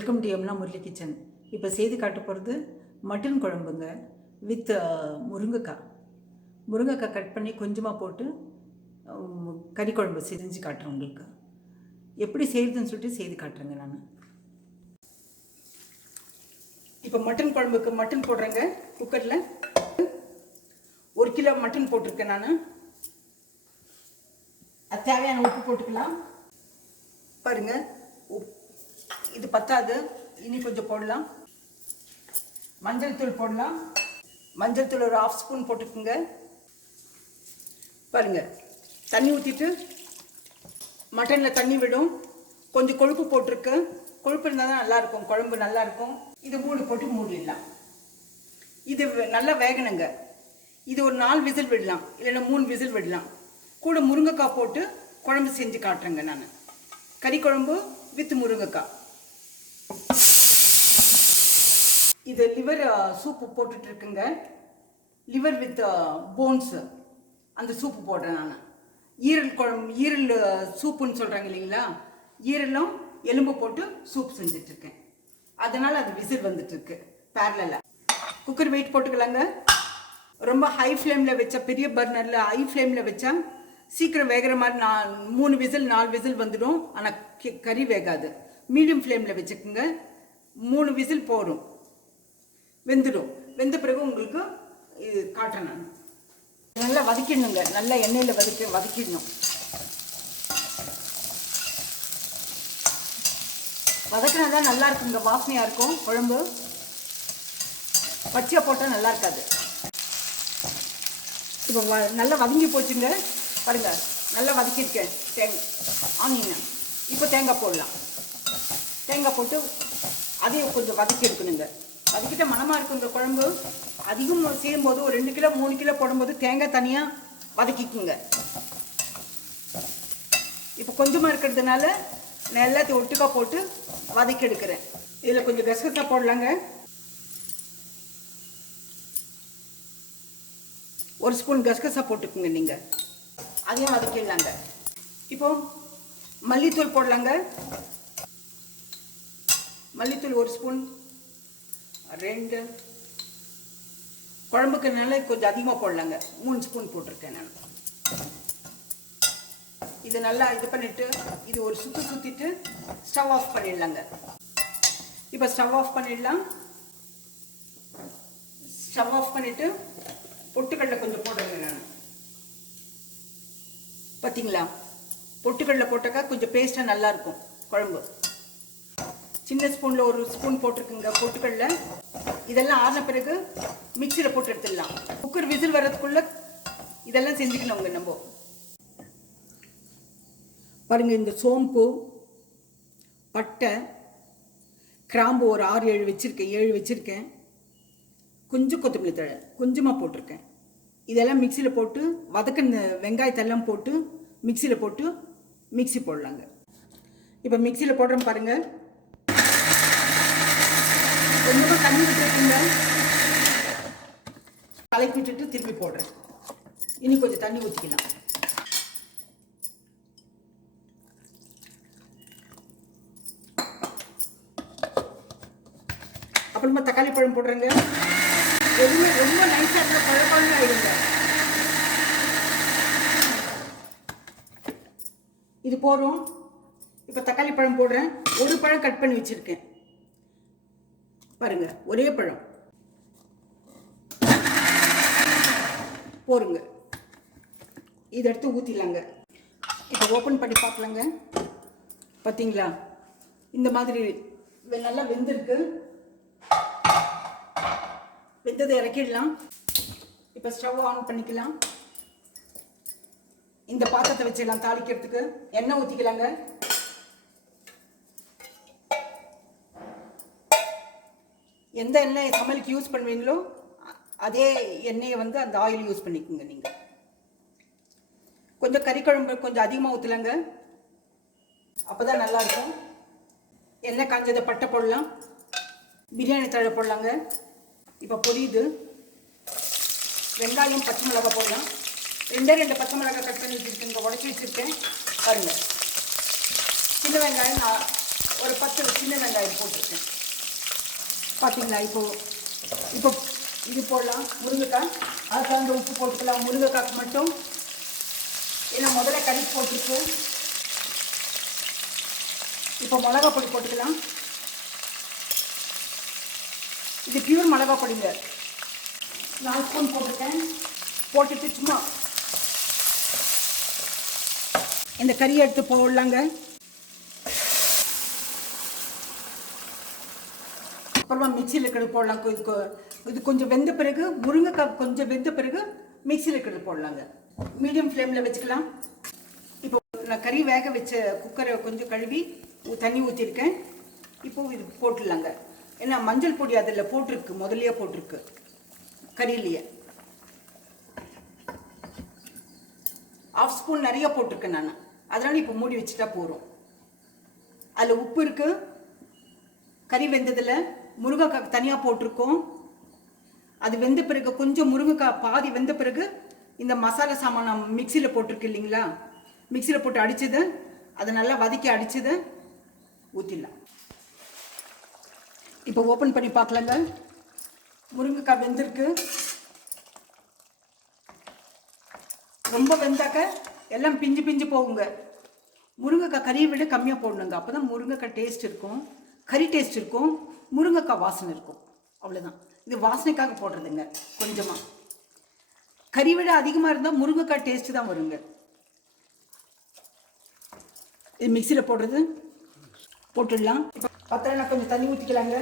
Welcome to Yamuna Murali kitchen. இப்போ செய்து காட்ட போகிறது மட்டன் குழம்புங்க வித் முருங்கைக்காய் கட் பண்ணி கொஞ்சமாக போட்டு கறி குழம்பு செஞ்சு காட்டுறேன். உங்களுக்கு எப்படி செய்யுதுன்னு சொல்லிட்டு செய்து காட்டுறேங்க. நான் இப்போ மட்டன் குழம்புக்கு மட்டன் போடுறேங்க. குக்கரில் 1 கிலோ மட்டன் போட்டிருக்கேன். நான் அது தேவையான உப்பு போட்டுக்கலாம். பாருங்கள், இது பத்தாது, இனி கொஞ்சம் போடலாம். மஞ்சள் தூள் போடலாம். மஞ்சள் தூள் ஒரு 1/2 ஸ்பூன் போட்டுக்குங்க. பாருங்கள், தண்ணி ஊற்றிட்டு மட்டனில் தண்ணி விடும். கொஞ்சம் கொழுப்பு போட்டிருக்கு. கொழுப்பு இருந்தால் தான் நல்லாயிருக்கும், குழம்பு நல்லாயிருக்கும். இது மூடி போட்டு மூடிடலாம். இது நல்லா வேகணுங்க. இது ஒரு 4 விசில் விடலாம், இல்லைன்னா 3 விசில் விடலாம். கூட முருங்கைக்காய் போட்டு குழம்பு செஞ்சு காட்டுறேங்க. நான் கறி குழம்பு வித் முருங்கைக்காய். இது லிவர் சூப்பு போட்டுட்ருக்குங்க. லிவர் வித் போன்ஸு, அந்த சூப்பு போடுறேன் நான். ஈரல் குழம்பு, ஈரல் சூப்புன்னு சொல்கிறாங்க இல்லைங்களா, ஈரலும் எலும்பு போட்டு சூப் செஞ்சிட்ருக்கேன். அதனால் அது விசில் வந்துட்டுருக்கு பேரலாக. குக்கர் வெயிட் போட்டுக்கலாங்க. ரொம்ப ஹை ஃப்ளேமில் வச்சா, பெரிய பர்னரில் ஹை ஃப்ளேமில் வச்சா சீக்கிரம் வேகிற மாதிரி 3 விசில் 4 விசில் வந்துடும். ஆனால் கறி வேகாது. மீடியம் ஃப்ளேமில் வச்சுக்கோங்க. 3 விசில் போடும், வெந்துடும். வெந்த பிறகு உங்களுக்கு இது காட்டுறேன். நான் நல்லா வதக்கிடணுங்க. நல்லா எண்ணெயில் வதக்கிடணும். வதக்கினா தான் நல்லா இருக்குங்க, வாசனையாக இருக்கும் குழம்பு. பச்சையாக போட்டால் நல்லா இருக்காது. இப்போ நல்லா வதங்கி போச்சுங்க. பாருங்கள், நல்லா வதக்கியிருக்கேன் ஆனியன். இப்போ தேங்காய் போடலாம். தேங்காய் போட்டு அதையும் கொஞ்சம் வதக்கி இருக்கணுங்க. வதக்கிட்ட மனமாக இருக்குங்க குழம்பு. அதிகம் செய்யும்போது ஒரு 2 கிலோ 3 கிலோ போடும்போது தேங்காய் தனியாக வதக்கிக்குங்க. இப்போ கொஞ்சமாக இருக்கிறதுனால நான் எல்லாத்தையும் ஒட்டுக்கா போட்டு வதக்கி எடுக்கிறேன். இதில் கொஞ்சம் கசகசா போடலாங்க. 1 ஸ்பூன் கசகசா போட்டுக்குங்க நீங்கள். அதையும் வதக்கிடலாங்க. இப்போ மல்லித்தூள் போடலாங்க. மல்லித்தூள் 1 ஸ்பூன், 2 குழம்புக்குனால கொஞ்சம் அதிகமாக போடலாங்க. 3 ஸ்பூன் போட்டிருக்கேன் நான். இது நல்லா இது பண்ணிவிட்டு இது ஒரு சுற்றிட்டு ஸ்டவ் ஆஃப் பண்ணிடலாங்க. இப்போ ஸ்டவ் ஆஃப் பண்ணிடலாம். ஸ்டவ் ஆஃப் பண்ணிவிட்டு பொட்டுக்கடலை கொஞ்சம் போடுறேங்க நான். பார்த்தீங்களா, பொட்டுக்கடலை போட்டாக்கா கொஞ்சம் பேஸ்ட்டாக நல்லாயிருக்கும் குழம்பு. சின்ன ஸ்பூனில் 1 ஸ்பூன் போட்டிருக்குங்க பொட்டுக்கடலை. இதெல்லாம் ஆறின பிறகு மிக்சியில் போட்டு எடுத்துடலாம். குக்கர் விசில் வர்றதுக்குள்ளே இதெல்லாம் செஞ்சுக்கணுங்க நம்ம. பாருங்கள், இந்த சோம்பு, பட்டை, கிராம்பு ஒரு 6-7 வச்சுருக்கேன். கொஞ்சம் கொத்தமல்லி தழை கொஞ்சமாக போட்டிருக்கேன். இதெல்லாம் மிக்சியில் போட்டு வதக்கின வெங்காயத்தெல்லாம் போட்டு மிக்சியில் போட்டு மிக்சி போடலாங்க. இப்போ மிக்சியில் போடுறோம் பாருங்கள். கொஞ்சமாக தண்ணி விட்டுருக்குங்க. கலக்கி விட்டுட்டு திருப்பி போடுறேன். இனி கொஞ்சம் தண்ணி ஊற்றிக்கலாம். அப்புறமா தக்காளி பழம் போடுறேங்க. எதுவுமே ரொம்ப நைஸாக இருந்தால் குழம்பு ஆகிடுங்க. இது போதும். இப்போ தக்காளி பழம் போடுறேன். 1 பழம் கட் பண்ணி வச்சுருக்கேன். பாருங்க, ஒரே பழம் போருங்க. இதை எடுத்து ஊற்றிடலாங்க. இப்போ ஓப்பன் பண்ணி பார்க்கலாங்க. பார்த்தீங்களா, இந்த மாதிரி நல்லா வெந்திருக்கு. வெந்ததை இறக்கிடலாம். இப்போ ஸ்டவ் ஆன் பண்ணிக்கலாம். இந்த பாத்திரத்தை வச்சிடலாம். தாளிக்கிறதுக்கு எண்ணெய் ஊற்றிக்கலாங்க. எந்த எண்ணெய் சமையலுக்கு யூஸ் பண்ணுவீங்களோ அதே எண்ணெயை அந்த ஆயில் யூஸ் பண்ணிக்கோங்க. நீங்கள் கொஞ்சம் கறி குழம்பு கொஞ்சம் அதிகமாக ஊற்றலாங்க, அப்போ தான் நல்லாயிருக்கும். எண்ணெய் காஞ்சதை பட்டை போடலாம், பிரியாணி தழை போடலாங்க. இப்போ பொரியுது. வெங்காயம், பச்சை மிளகாய் போடலாம். 2 பச்சை மிளகாய் கட் பண்ணி வச்சுருக்கேன், உடச்சி வச்சுருக்கேன். பாருங்கள், சின்ன வெங்காயம் ஒரு 10 சின்ன வெங்காயம் போட்டிருக்கேன். பார்த்தீங்களா? இப்போ இப்போ இது போடலாம். முருங்கைக்காய் அது கலந்து உப்பு போட்டுக்கலாம் முருங்கைக்காய்க்கு மட்டும். ஏன்னா முதல்ல கறி போட்டிருக்கு. இப்போ மிளகா பொடி போட்டுக்கலாம். இது பியூர் மிளகா பொடிங்க. 4 ஸ்பூன் போட்டிருக்கேன். போட்டுட்டு சும்மா இந்த கறியை எடுத்து போடலாங்க. அப்புறமா மிக்சியில் இருக்கிறது போடலாம். இது கொஞ்சம் வெந்த பிறகு முருங்கைக்காய் கொஞ்சம் வெந்த பிறகு மிக்சியில் இருக்கிறது போடலாங்க. மீடியம் ஃப்ளேமில் வச்சுக்கலாம். இப்போ நான் கறி வேக வச்ச குக்கரை கொஞ்சம் கழுவி தண்ணி ஊற்றிருக்கேன். இப்போ இது போட்டுடலாங்க. ஏன்னா மஞ்சள் பொடி அதில் போட்டிருக்கு, முதல்லையே போட்டிருக்கு கறியிலேயே. 1/2 ஸ்பூன் நிறைய போட்டிருக்கேன் நான். அதனால் இப்போ மூடி வச்சுட்டா போகிறோம். அதில் உப்பு இருக்குது. கறி வெந்ததில் முருங்கைக்காய் தனியாக போட்டிருக்கோம். அது வெந்த பிறகு கொஞ்சம் முருங்கைக்காய் பாதி வெந்த பிறகு இந்த மசாலா சாமான் மிக்சியில் போட்டிருக்கு இல்லைங்களா, மிக்சியில் போட்டு அடித்தது, அதை நல்லா வதக்கி அடித்ததை ஊற்றிடலாம். இப்போ ஓப்பன் பண்ணி பார்க்கலாங்க. முருங்கைக்காய் வெந்திருக்கு. ரொம்ப வெந்தாக்க எல்லாம் பிஞ்சு பிஞ்சு போகுங்க. முருங்கைக்காய் கறியை விட கம்மியாக போடணுங்க. அப்போ தான் முருங்கைக்காய் டேஸ்ட் இருக்கும், கறி டேஸ்ட் இருக்கும், முருங்கைக்காய் வாசனை இருக்கும். அவ்வளோதான். இது வாசனைக்காக போடுறதுங்க. கொஞ்சமாக கறி விட அதிகமாக இருந்தால் முருங்கைக்காய் டேஸ்ட்டு தான் வருங்க. இது மிக்சியில் போடுறது போட்டுடலாம். இப்போ பத்திரம் கொஞ்சம் தண்ணி ஊற்றிக்கலாங்க.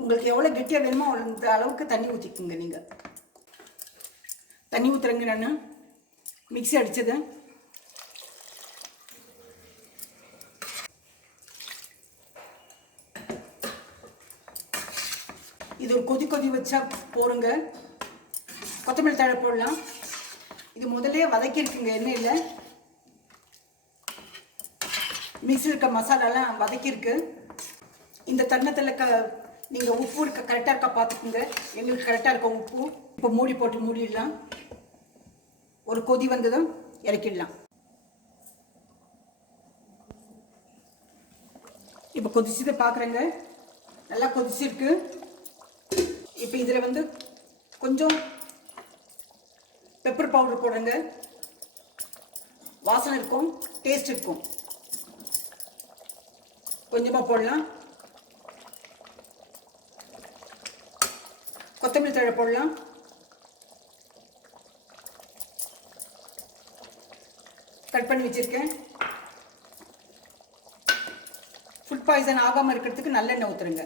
உங்களுக்கு எவ்வளோ கெட்டியாக வேணுமோ அந்த அளவுக்கு தண்ணி ஊற்றிக்குங்க. நீங்கள் தண்ணி ஊற்றுறேங்க. நான் மிக்சி அடித்தது. இது ஒரு கொதி வச்சா போடுங்க. கொத்தமல்லி தழை போடலாம். இது முதல்ல வதக்கியிருக்குங்க எண்ணெயில். மிக்ஸில் இருக்க மசாலாலாம் வதக்கியிருக்கு. இந்த தருணத்தில் நீங்கள் உப்பு இருக்க கரெக்டாக இருக்கா பார்த்துக்குங்க. எங்களுக்கு கரெக்டாக இருக்க உப்பு. இப்போ மூடி போட்டு மூடிடலாம். ஒரு கொதி வந்ததும் இறக்கிடலாம். இப்போ கொதிச்சதை பார்க்குறேங்க. நல்லா கொதிச்சிருக்கு. இப்போ இதில் கொஞ்சம் பெப்பர் பவுடர் போடுங்க. வாசனை இருக்கும், டேஸ்ட் இருக்கும். கொஞ்சமாக போடலாம். கொத்தமல்லி தழை போடலாம். கட் பண்ணி வச்சுருக்கேன். ஃபுட் பாய்சன் ஆகாமல் இருக்கிறதுக்கு நல்லெண்ணெய் ஊற்றுருங்க.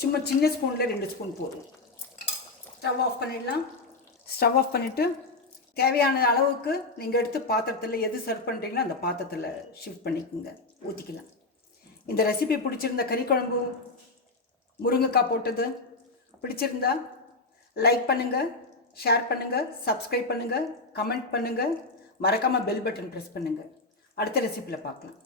சும்மா சின்ன ஸ்பூனில் 2 ஸ்பூன் போதும். ஸ்டவ் ஆஃப் பண்ணிடலாம். ஸ்டவ் ஆஃப் பண்ணிவிட்டு தேவையான அளவுக்கு நீங்கள் எடுத்து பாத்திரத்தில் எது சர்வ் பண்ணுறீங்களோ அந்த பாத்திரத்தில் ஷிஃப்ட் பண்ணிக்கோங்க, ஊற்றிக்கலாம். இந்த ரெசிபி பிடிச்சிருந்த கறி குழம்பு முருங்கைக்காய் போட்டது பிடிச்சிருந்தா லைக் பண்ணுங்கள், ஷேர் பண்ணுங்கள், சப்ஸ்கிரைப் பண்ணுங்கள், கமெண்ட் பண்ணுங்கள், மறக்காமல் பெல் பட்டன் ப்ரெஸ் பண்ணுங்கள். அடுத்த ரெசிபியில் பார்க்கலாம்.